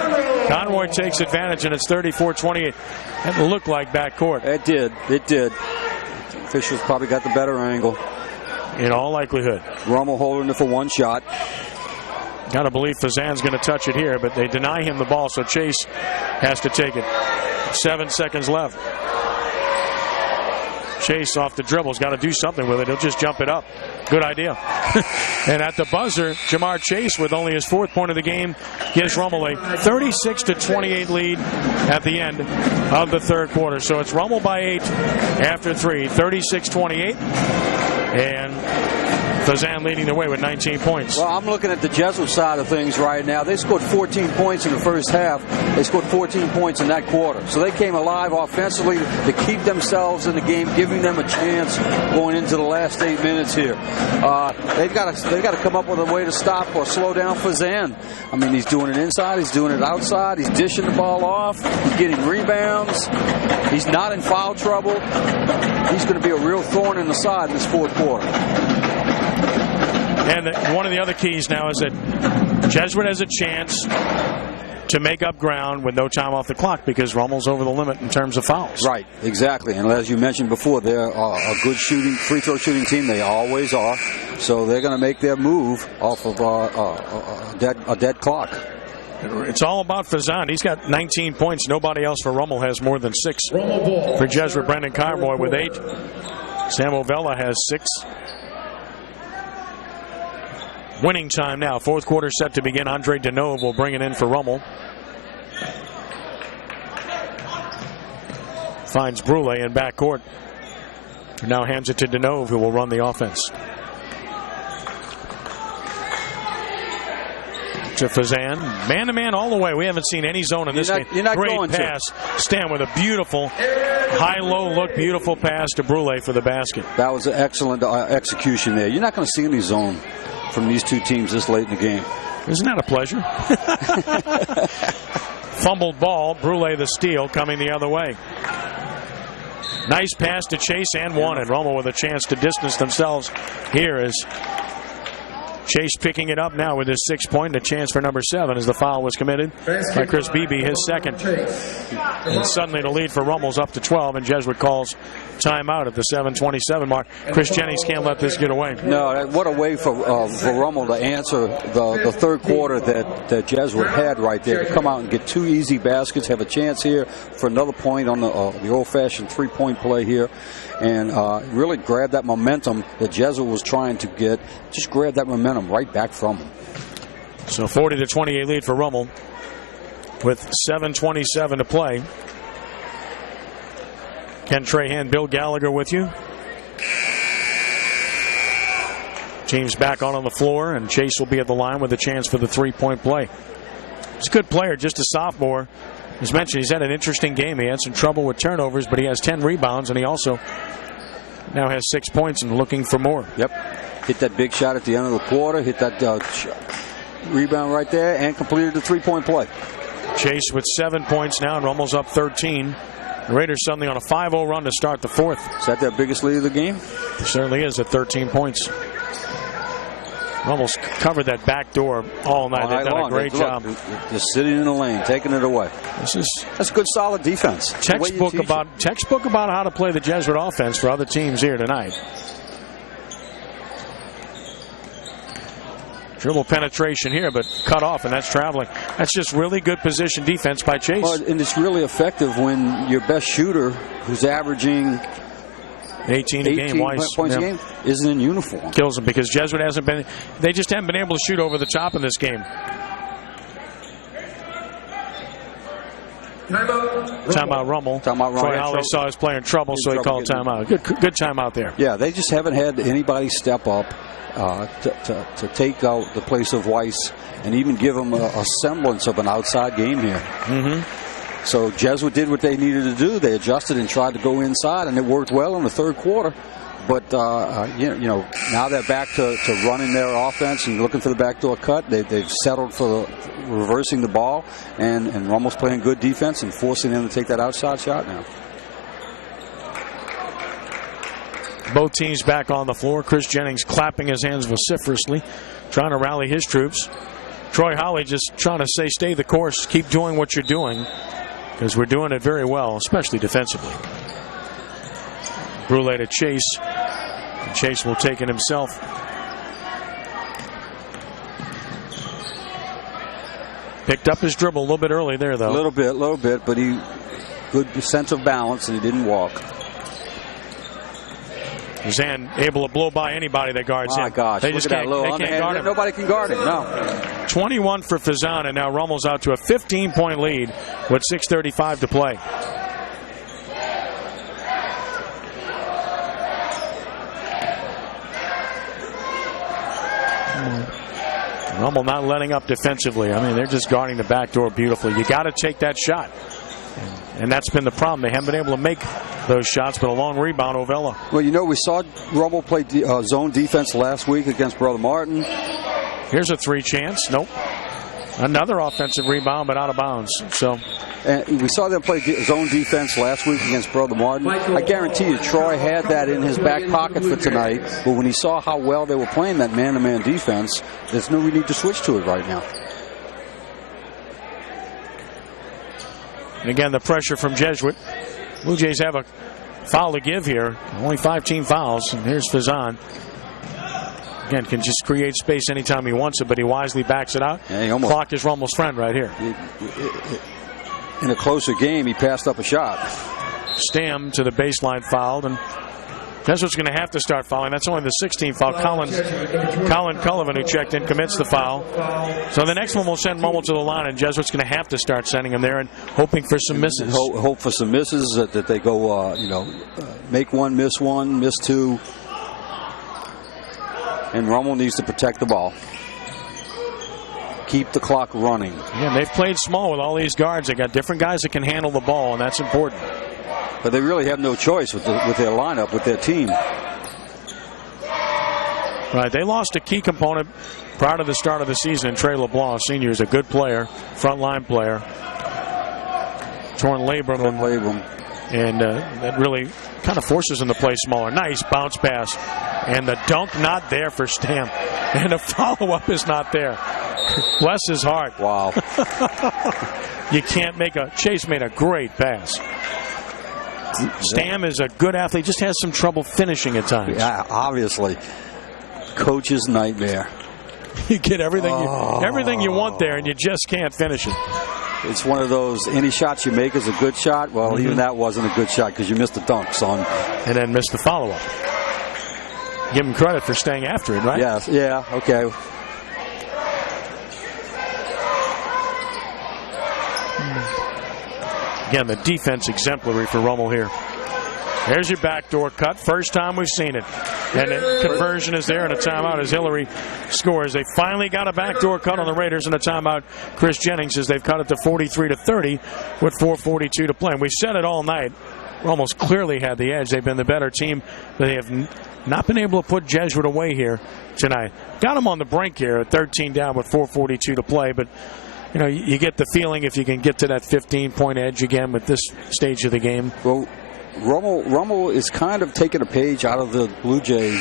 Conroy takes advantage, and it's 34-28. That looked like backcourt. It did. It did. Officials probably got the better angle. In all likelihood. Rummel holding it for 1 shot. Got to believe Fazan's going to touch it here, but they deny him the ball, so Chase has to take it. 7 seconds left. Chase off the dribble. Has got to do something with it. He'll just jump it up. Good idea. And at the buzzer, Jamar Chase, with only his 4th point of the game, gives Rummel a 36-28 lead at the end of the third quarter. So it's Rummel by 8 after 3. 36-28. And Fazan leading the way with 19 points. Well, I'm looking at the Jesuit side of things right now. They scored 14 points in the first half. They scored 14 points in that quarter. So they came alive offensively to keep themselves in the game, giving them a chance going into the last 8 minutes here. They've got to come up with a way to stop or slow down Fazan. I mean, he's doing it inside. He's doing it outside. He's dishing the ball off. He's getting rebounds. He's not in foul trouble. He's going to be a real thorn in the side in this fourth quarter. And one of the other keys now is that Jesuit has a chance to make up ground with no time off the clock because Rummel's over the limit in terms of fouls. Right, exactly. And as you mentioned before, they're a good free throw shooting team. They always are. So they're going to make their move off of a dead clock. It's all about Fazan. He's got 19 points. Nobody else for Rummel has more than 6. For Jesuit, Brendan Conroy with 8. Sam Ovella has 6. Winning time now. Fourth quarter set to begin. Andre Denove will bring it in for Rummel. Finds Brule in backcourt. Now hands it to Denove, who will run the offense. To Fazan. Man-to-man all the way. We haven't seen any zone in this game. You're not Great going pass. Stan with a beautiful high-low look. Beautiful pass to Brule for the basket. That was an excellent execution there. You're not going to see any zone from these two teams this late in the game. Isn't that a pleasure? Fumbled ball. Brule the steal coming the other way. Nice pass to Chase and one. And Rummel with a chance to distance themselves here is Chase picking it up now with his 6 point. A chance for number 7 as the foul was committed by Chris Beebe, his second. And suddenly the lead for Rummel's up to 12, and Jesuit calls timeout at the 7:27 mark. Chris Jennings can't let this get away. No, what a way for Rummel to answer the third quarter that Jesuit had right there, to come out and get 2 easy baskets, have a chance here for another point on the old-fashioned 3-point play here, and really grab that momentum that Jesuit was trying to get. Just grab that momentum right back from him. So 40-28 lead for Rummel with 7:27 to play. Ken Trahan, Bill Gallagher with you. Team's back on the floor, and Chase will be at the line with a chance for the three-point play. He's a good player, just a sophomore. As mentioned, he's had an interesting game. He had some trouble with turnovers, but he has 10 rebounds, and he also now has 6 points and looking for more. Yep. Hit that big shot at the end of the quarter, hit that rebound right there, and completed the three-point play. Chase with 7 points now, and Rummel's up 13. The Raiders suddenly on a 5-0 run to start the fourth. Is that their biggest lead of the game? It certainly is at 13 points. Rummel's covered that back door all night. They've done a great job. Just sitting in the lane, taking it away. That's good, solid defense. Textbook about how to play the Jesuit offense for other teams here tonight. Dribble penetration here, but cut off, and that's traveling. That's just really good position defense by Chase. Well, and it's really effective when your best shooter, who's averaging 18 a game, points a game, isn't in uniform. Kills them because Jesuit hasn't been. They just haven't been able to shoot over the top in this game. Timeout Rummel. Troy Holly saw his player in trouble, so he called timeout. Good timeout there. Yeah, they just haven't had anybody step up to take out the place of Weiss and even give him a semblance of an outside game here. So Jesuit did what they needed to do. They adjusted and tried to go inside, and it worked well in the third quarter. But now they're back to running their offense and looking for the backdoor cut. They've settled for reversing the ball, and Rummel's playing good defense and forcing them to take that outside shot now. Both teams back on the floor. Chris Jennings clapping his hands vociferously, trying to rally his troops. Troy Holly just trying to say, stay the course, keep doing what you're doing, because we're doing it very well, especially defensively. Brule to Chase. And Chase will take it himself. Picked up his dribble a little bit early there, though. A little bit, but he good sense of balance, and he didn't walk. Zan able to blow by anybody that guards him. My gosh, they just can't guard him. Nobody can guard him. No. 21 for Fazan, and now Rummel's out to a 15-point lead with 6:35 to play. Rummel not letting up defensively. I mean, they're just guarding the back door beautifully. You got to take that shot. And that's been the problem. They haven't been able to make those shots, but a long rebound, Ovella. Well, we saw Rummel play zone defense last week against Brother Martin. Here's a three chance. Nope. Another offensive rebound, but out of bounds. And we saw them play zone defense last week against Brother Martin. I guarantee you Troy had that in his back pocket for tonight, but when he saw how well they were playing that man-to-man defense, there's no need to switch to it right now. Again, the pressure from Jesuit. Blue Jays have a foul to give here. Only 5 team fouls. And here's Fazan. Again, can just create space anytime he wants it, but he wisely backs it out. Yeah, Clock is Rummel's friend right here. In a closer game, he passed up a shot. Stam to the baseline fouled, and Jesuit's going to have to start fouling. That's only the 16th foul. Colin Cullivan, who checked in, commits the foul. So the next one will send Rummel to the line, and Jesuit's going to have to start sending him there and hoping for some misses. Hope for some misses, that they go, make one, miss two. And Rummel needs to protect the ball. Keep the clock running. Yeah, they've played small with all these guards. They got different guys that can handle the ball, and that's important. But they really have no choice with their lineup, with their team. Right, they lost a key component prior to the start of the season. Trey LeBlanc, senior, is a good player, frontline player. Torn labrum. And that really kind of forces him to play smaller. Nice bounce pass. And the dunk not there for Stam. And the follow-up is not there. Bless his heart. Wow. You can't make Chase made a great pass. Stam is a good athlete, just has some trouble finishing at times. Yeah, obviously. Coach's nightmare. You get everything you want there, and you just can't finish it. It's one of those, any shots you make is a good shot. Well, even that wasn't a good shot because you missed the dunk, son. And then missed the follow-up. Give him credit for staying after it, right? Yes, yeah, okay. Again, the defense exemplary for Rummel here. There's your backdoor cut. First time we've seen it. And the conversion is there, and a timeout as Hillary scores. They finally got a backdoor cut on the Raiders, and a timeout. Chris Jennings says they've cut it to 43-30 with 4:42 to play. And we've said it all night. Almost clearly had the edge. They've been the better team, but they have not been able to put Jesuit away here tonight. Got them on the brink here at 13 down with 4:42 to play, but you know, you get the feeling if you can get to that 15-point edge again with this stage of the game. Well, Rummel is kind of taking a page out of the Blue Jay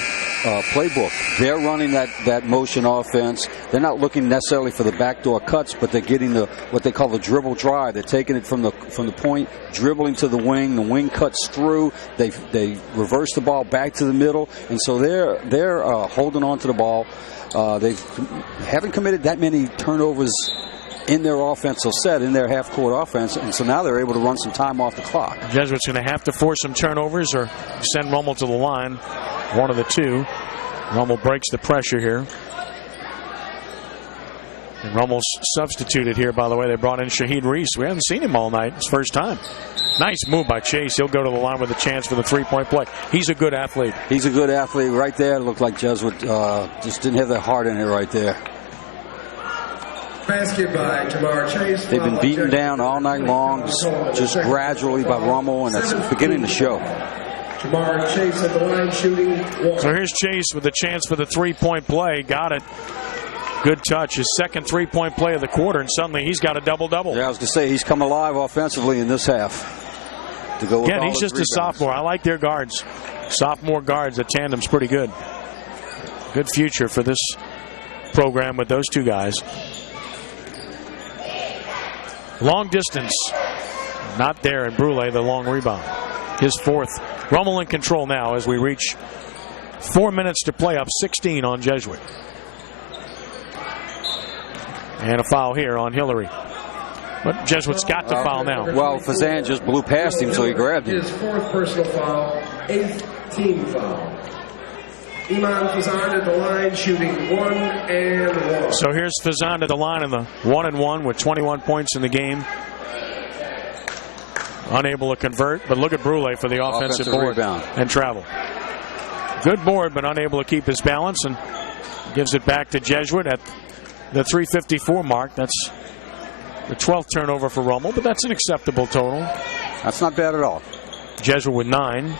playbook. They're running that motion offense. They're not looking necessarily for the backdoor cuts, but they're getting what they call the dribble drive. They're taking it from the point, dribbling to the wing. The wing cuts through. They reverse the ball back to the middle, and so they're holding on to the ball. They haven't committed that many turnovers in their offensive set, in their half-court offense, and so now they're able to run some time off the clock. Jesuit's going to have to force some turnovers or send Rummel to the line. One of the two. Rummel breaks the pressure here. And Rummel's substituted here, by the way. They brought in Shaheed Reese. We haven't seen him all night. It's first time. Nice move by Chase. He'll go to the line with a chance for the three-point play. He's a good athlete. He's a good athlete right there. It looked like Jesuit just didn't have their heart in it right there. Basket by Jamar Chase. They've been beaten down all night long, just gradually by Rummel, and it's beginning to show. Jamar Chase at the line shooting one. So here's Chase with a chance for the three-point play. Got it. Good touch. His second three-point play of the quarter, and suddenly he's got a double-double. Yeah, I was going to say, he's come alive offensively in this half. To go with Again, he's just rebounds. a sophomore. I like their guards. Sophomore guards, the tandem's pretty good. Good future for this program with those two guys. Long distance. Not there, and Brule, the long rebound. His fourth. Rummel in control now as we reach 4 minutes to play, up 16 on Jesuit. And a foul here on Hillary. But Jesuit's got to foul now. Well, Fazan just blew past him, so he grabbed him. His fourth personal foul, 8th team foul. Iman Fazan at the line shooting 1 and 1. So here's Fazan at the line in the 1-and-1 with 21 points in the game. Unable to convert, but look at Brule for the offensive board rebound and travel. Good board, but unable to keep his balance, and gives it back to Jesuit at the 3:54 mark. That's the 12th turnover for Rummel, but that's an acceptable total. That's not bad at all. Jesuit with 9.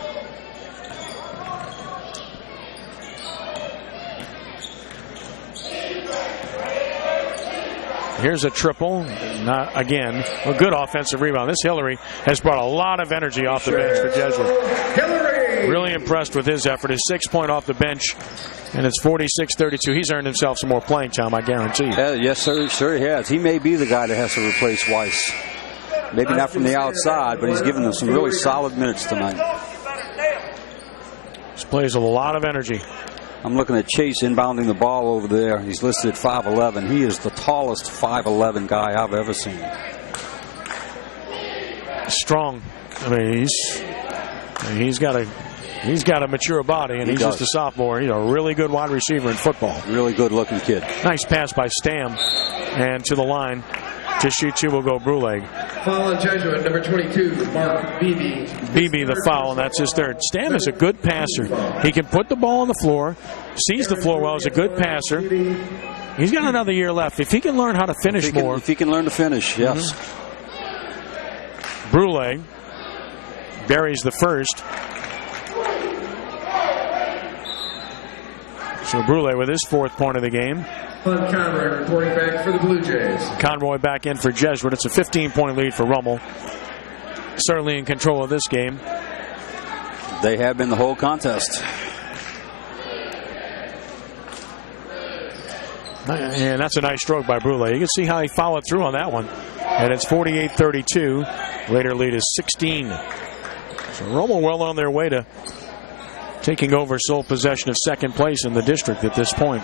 Here's a triple. Not again. A good offensive rebound. This Hillary has brought a lot of energy off the bench for Jesuit. Hillary! Really impressed with his effort. His 6-point off the bench, and it's 46-32. He's earned himself some more playing time, I guarantee you. Yes, sir, he has. He may be the guy that has to replace Weiss. Maybe not from the outside, but he's given them some really solid minutes tonight. This plays with a lot of energy. I'm looking at Chase inbounding the ball over there. He's listed at 5'11". He is the tallest 5'11" guy I've ever seen. Strong. I mean, he's got a mature body, and he's just a sophomore. He's a really good wide receiver in football. Really good looking kid. Nice pass by Stam, and to the line to shoot two will go Brule. Foul on Jesuit, number 22, Mark Beebe. Beebe the foul, and that's his third. Stam is a good passer. He can put the ball on the floor, sees the floor well, is a good passer. He's got another year left. If he can learn how to finish more. If he can learn to finish, yes. Brule buries the first. So Brule with his 4th point of the game. Hunt Conroy reporting back for the Blue Jays. Conroy back in for Jesuit. It's a 15-point lead for Rummel. Certainly in control of this game. They have been the whole contest. And that's a nice stroke by Brule. You can see how he followed through on that one. And it's 48-32. Later lead is 16. So Rummel well on their way to taking over sole possession of second place in the district at this point.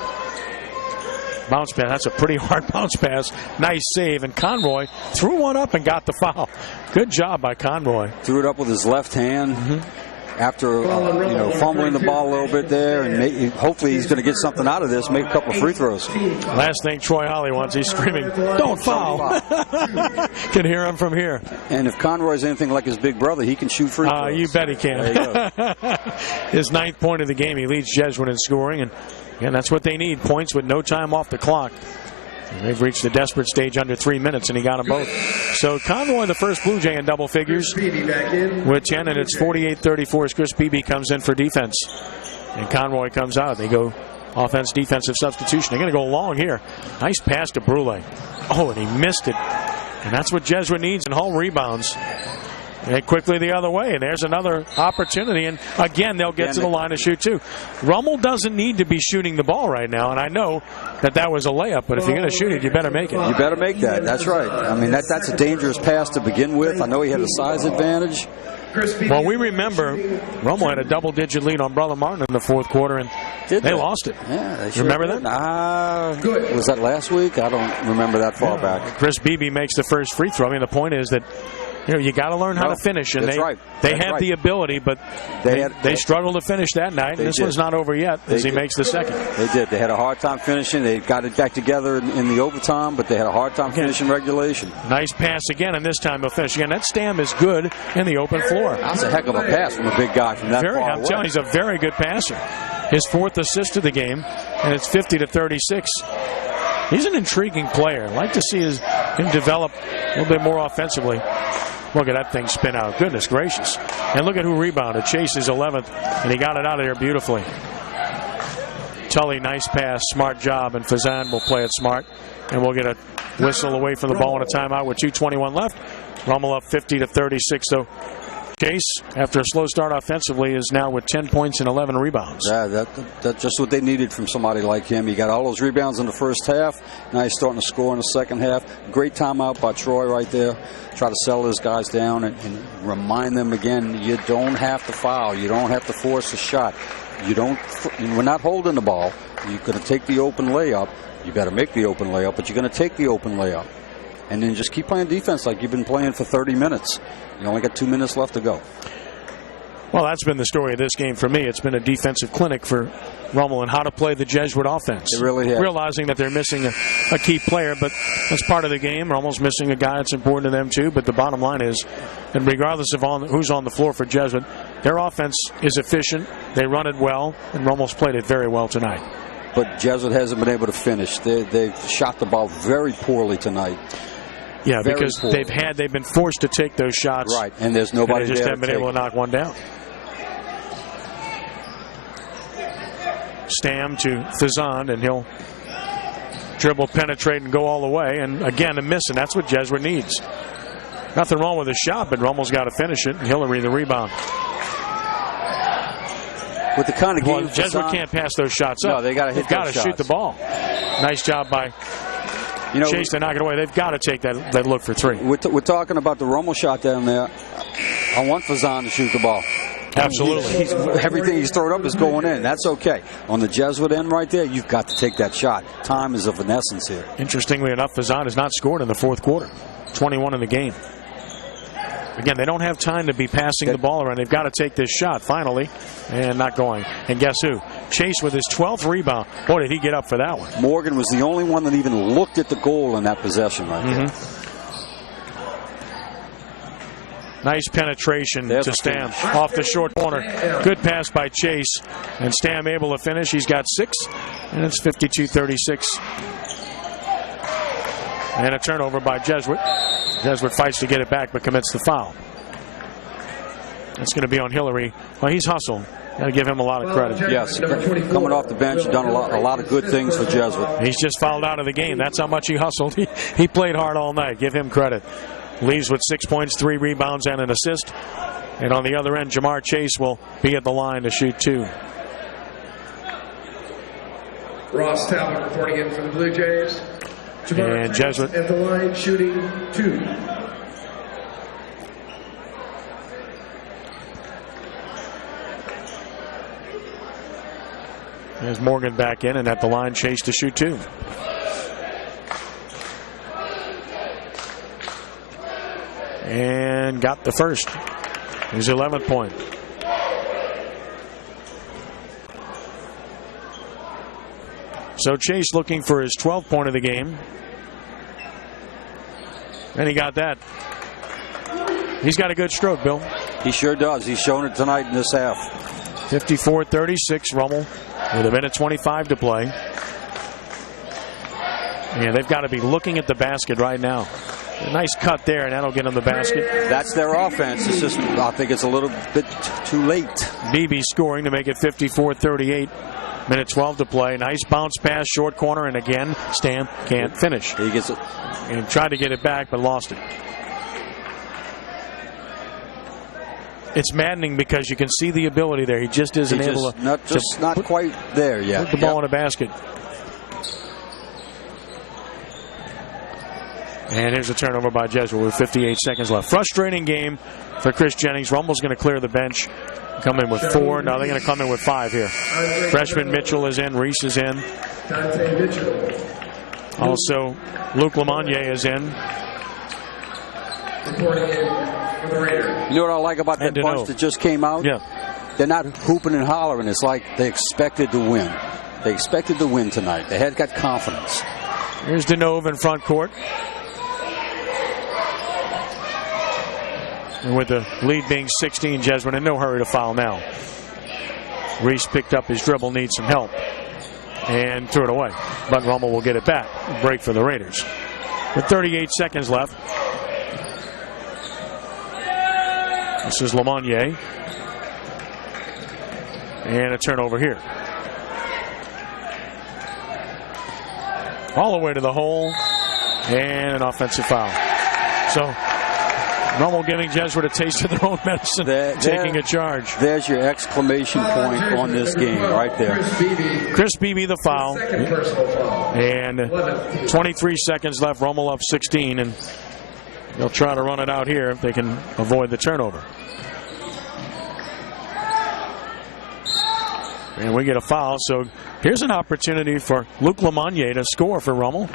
Bounce pass. That's a pretty hard bounce pass. Nice save. And Conroy threw one up and got the foul. Good job by Conroy. Threw it up with his left hand. after fumbling the ball a little bit there, and hopefully he's going to get something out of this, make a couple of free throws. Last thing Troy Holly wants, he's screaming, "Don't foul!" Can hear him from here. And if Conroy's anything like his big brother, he can shoot free throws. You bet he can. His 9th point of the game. He leads Jesuit in scoring, and that's what they need, points with no time off the clock. And they've reached the desperate stage under 3 minutes, and he got them both. So Conroy, the first Blue Jay in double figures with 10, and it's 48-34 as Chris Beebe comes in for defense. And Conroy comes out. They go offense, defensive substitution. They're going to go long here. Nice pass to Brule. Oh, and he missed it. And that's what Jesuit needs, and Hull rebounds. And quickly the other way, and there's another opportunity, and again they'll get to the line to shoot too. Rummel doesn't need to be shooting the ball right now, and I know that was a layup, but if you're going to shoot it, you better make it. You better make that. That's right. I mean, that's a dangerous pass to begin with. I know he had a size advantage. Well, we remember Rummel had a double-digit lead on Brother Martin in the 4th quarter, and they lost it. Yeah, they sure remember did. that? Was that last week? I don't remember that far back. Chris Beebe makes the first free throw. I mean, the point is that you got to learn how to finish, and they have the ability, but they struggled to finish that night. And this one's not over yet as he makes the second. They did. They had a hard time finishing. They got it back together in the overtime, but they had a hard time finishing regulation. Nice pass again, and this time they'll finish again. That Stam is good in the open floor. That's a heck of a pass from a big guy from that far away. I'm telling you, he's a very good passer. His 4th assist of the game, and it's 50-36. He's an intriguing player. I'd like to see him develop a little bit more offensively. Look at that thing spin out. Goodness gracious. And look at who rebounded. Chase is 11th, and he got it out of there beautifully. Tully, nice pass, smart job, and Fazan will play it smart. And we'll get a whistle away from the ball and a timeout with 2:21 left. Rummel up 50-36, though. Chase, after a slow start offensively, is now with 10 points and 11 rebounds. Yeah, that's just what they needed from somebody like him. He got all those rebounds in the first half. Now he's starting to score in the second half. Great timeout by Troy right there. Try to settle his guys down and remind them again, you don't have to foul. You don't have to force a shot. We're not holding the ball. You're going to take the open layup. You better make the open layup, but you're going to take the open layup. And then just keep playing defense like you've been playing for 30 minutes. You only got 2 minutes left to go. Well, that's been the story of this game for me. It's been a defensive clinic for Rummel and how to play the Jesuit offense. It really has. Realizing that they're missing a key player, but that's part of the game. Rummel's missing a guy that's important to them too. But the bottom line is, and regardless of who's on the floor for Jesuit, their offense is efficient. They run it well, and Rummel's played it very well tonight. But Jesuit hasn't been able to finish. They've shot the ball very poorly tonight. Yeah, because they've been forced to take those shots. Right, and there's nobody and they just there haven't been able to knock one down. Stam to Fazan, and he'll dribble, penetrate, and go all the way. And again, a miss, and that's what Jesuit needs. Nothing wrong with the shot, but Rummel's got to finish it, and Hillary the rebound. With the kind of game Jesuit can't pass those shots up. No, they got to hit those shots. They've got to shoot the ball. Nice job by Chase to knock it away. They've got to take that look for three. We're talking about the Rummel shot down there. I want Fazan to shoot the ball. Absolutely. Everything he's thrown up is going in. That's okay. On the Jesuit end right there, you've got to take that shot. Time is of an essence here. Interestingly enough, Fazan has not scored in the fourth quarter. 21 in the game. Again, they don't have time to be passing the ball around. They've got to take this shot finally, and not going. And guess who? Chase with his 12th rebound. Boy, did he get up for that one. Morgan was the only one that even looked at the goal in that possession right there. Nice penetration to Stam off the short corner. Good pass by Chase, and Stam able to finish. He's got 6, and it's 52-36. And a turnover by Jesuit. Jesuit fights to get it back, but commits the foul. That's going to be on Hillary. Well, he's hustled. Got to give him a lot of credit. Yes, coming off the bench, done a lot of good things for Jesuit. He's just fouled out of the game. That's how much he hustled. He played hard all night. Give him credit. Leaves with 6 points, 3 rebounds, and an assist. And on the other end, Jamar Chase will be at the line to shoot 2. Ross Talbot reporting in for the Blue Jays. And Jesuit at the line shooting 2. There's Morgan back in, and at the line, Chase to shoot 2. And got the first. His 11th point. So Chase looking for his 12th point of the game. And he got that. He's got a good stroke, Bill. He sure does. He's shown it tonight in this half. 54-36, Rummel with 1:25 to play. Yeah, they've got to be looking at the basket right now. A nice cut there, and that'll get in the basket. That's their offense. It's just, I think it's a little bit too late. Beebe scoring to make it 54-38. 1:12 to play. Nice bounce pass, short corner, and again, Stam can't finish. He gets it. And tried to get it back, but lost it. It's maddening because you can see the ability there. He just isn't able to. Not quite there yet. Put the ball in a basket. And here's a turnover by Jesuit with 58 seconds left. Frustrating game for Chris Jennings. Rummel's going to clear the bench. Come in with 4. Now they're going to come in with 5 here. Freshman Mitchell is in. Reese is in. Also, Luke Lemonnier is in. You know what I like about that bunch that just came out? Yeah. They're not hooping and hollering. It's like they expected to win. They expected to win tonight. They had got confidence. Here's Denove in front court. And with the lead being 16, Jesuit in no hurry to foul now. Reese picked up his dribble, needs some help. And threw it away. But Rummel will get it back. Break for the Raiders. With 38 seconds left. This is Lemonnier. And a turnover here. All the way to the hole. And an offensive foul. So Rummel giving Jesuit a taste of their own medicine, taking a charge. There's your exclamation point on this game right there. Chris Beebe the foul. And 23 seconds left. Rummel up 16. And they'll try to run it out here if they can avoid the turnover. And we get a foul. So here's an opportunity for Luke Lemonnier to score for Rummel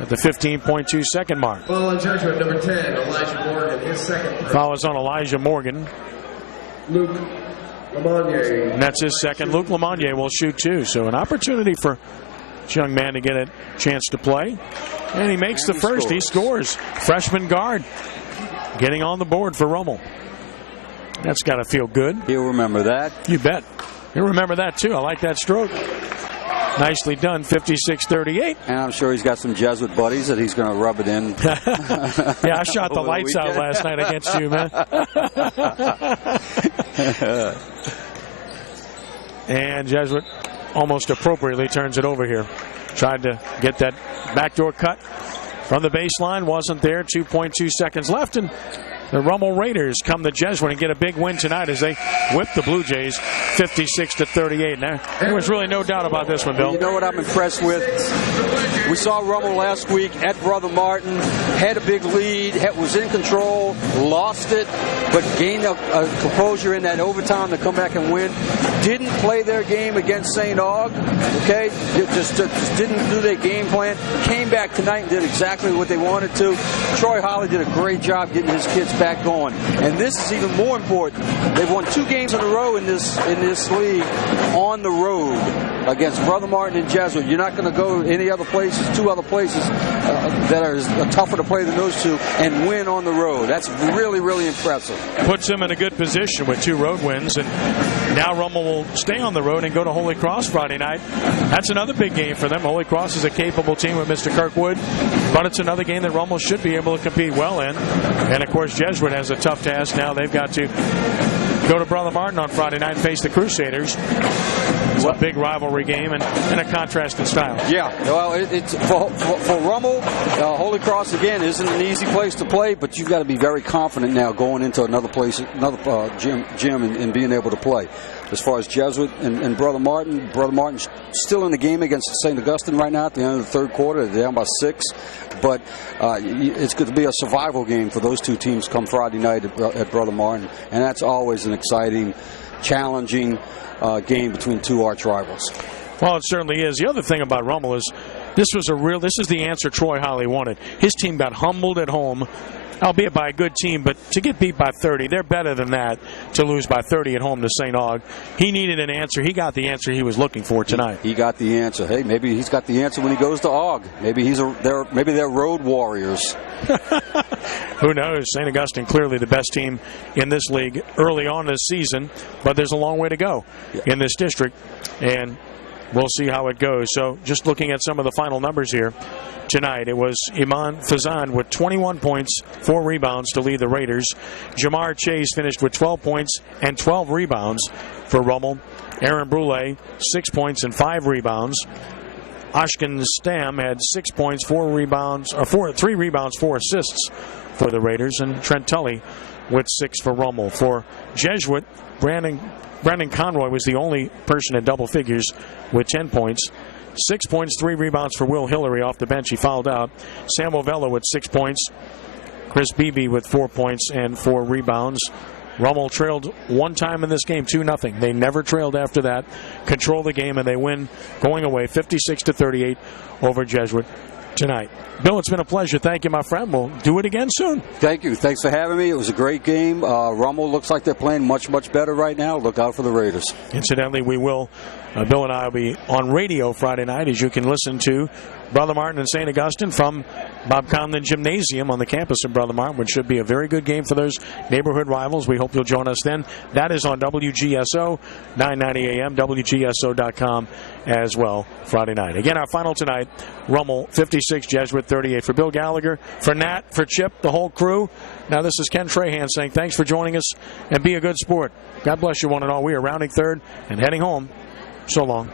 at the 15.2 second mark. Foul on Jesuit, number 10, Elijah Morgan, his second. Foul is on Elijah Morgan. Luke Lemonnier. And that's his second. Luke Lemonnier will shoot 2. So an opportunity for this young man to get a chance to play. And he makes the first. He scores. Freshman guard getting on the board for Rummel. That's got to feel good. He'll remember that. You bet. He'll remember that too. I like that stroke. Nicely done. 56-38. And I'm sure he's got some Jesuit buddies that he's going to rub it in. Yeah, I shot the lights out last night against you, man. And Jesuit almost appropriately turns it over here. Tried to get that backdoor cut from the baseline. Wasn't there. 2.2 seconds left. And the Rummel Raiders come to Jesuit and get a big win tonight as they whip the Blue Jays 56-38. Now, there was really no doubt about this one, Bill. You know what I'm impressed with? We saw Rummel last week at Brother Martin, had a big lead, was in control, lost it, but gained a composure in that overtime to come back and win. Didn't play their game against St. Aug, okay? Just didn't do their game plan. Came back tonight and did exactly what they wanted to. Troy Holly did a great job getting his kids back going. And this is even more important. They've won 2 games in a row in this league on the road against Brother Martin and Jesuit. You're not going to go any other places, 2 other places that are tougher to play than those 2 and win on the road. That's really, really impressive. Puts them in a good position with 2 road wins. And now Rummel will stay on the road and go to Holy Cross Friday night. That's another big game for them. Holy Cross is a capable team with Mr. Kirkwood, but it's another game that Rummel should be able to compete well in. And of course, Jesuit has a tough task now. They've got to go to Brother Martin on Friday night and face the Crusaders. It's a big rivalry game and a contrasted style. Yeah, well, it's for Rummel, Holy Cross again isn't an easy place to play, but you've got to be very confident now going into another place, another gym, and being able to play. As far as Jesuit and Brother Martin's still in the game against St. Augustine right now at the end of the 3rd quarter. They're down by 6. But it's going to be a survival game for those 2 teams come Friday night at Brother Martin. And that's always an exciting, challenging game between 2 arch rivals. Well, it certainly is. The other thing about Rummel is This is the answer Troy Holly wanted. His team got humbled at home, albeit by a good team, but to get beat by 30, they're better than that to lose by 30 at home to St. Aug. He needed an answer. He got the answer he was looking for tonight. He got the answer. Hey, maybe he's got the answer when he goes to Aug. Maybe they're road warriors. Who knows? St. Augustine clearly the best team in this league early on this season, but there's a long way to go in this district, and we'll see how it goes. So just looking at some of the final numbers here tonight, it was Iman Fazan with 21 points, 4 rebounds to lead the Raiders. Jamar Chase finished with 12 points and 12 rebounds for Rummel. Aaron Brule, 6 points and 5 rebounds. Ashkan Stam had 6 points, 3 rebounds, 4 assists for the Raiders. And Trent Tully with 6 for Rummel. For Jesuit, Brandon Conroy was the only person in double figures with 10 points. 6 points, 3 rebounds for Will Hillary off the bench. He fouled out. Sam Ovella with 6 points. Chris Beebe with 4 points and 4 rebounds. Rummel trailed one time in this game, 2-0. They never trailed after that. Control the game, and they win going away 56-38 over Jesuit tonight. Bill, it's been a pleasure. Thank you, my friend. We'll do it again soon. Thank you. Thanks for having me. It was a great game. Rummel looks like they're playing much, much better right now. Look out for the Raiders. Incidentally, we will. Bill and I will be on radio Friday night, as you can listen to Brother Martin and St. Augustine from Bob Conlon Gymnasium on the campus of Brother Martin, which should be a very good game for those neighborhood rivals. We hope you'll join us then. That is on WGSO, 990 AM, WGSO.com as well Friday night. Again, our final tonight, Rummel 56, Jesuit 38. For Bill Gallagher, for Nat, for Chip, the whole crew. Now this is Ken Trahan saying thanks for joining us, and be a good sport. God bless you one and all. We are rounding third and heading home. So long.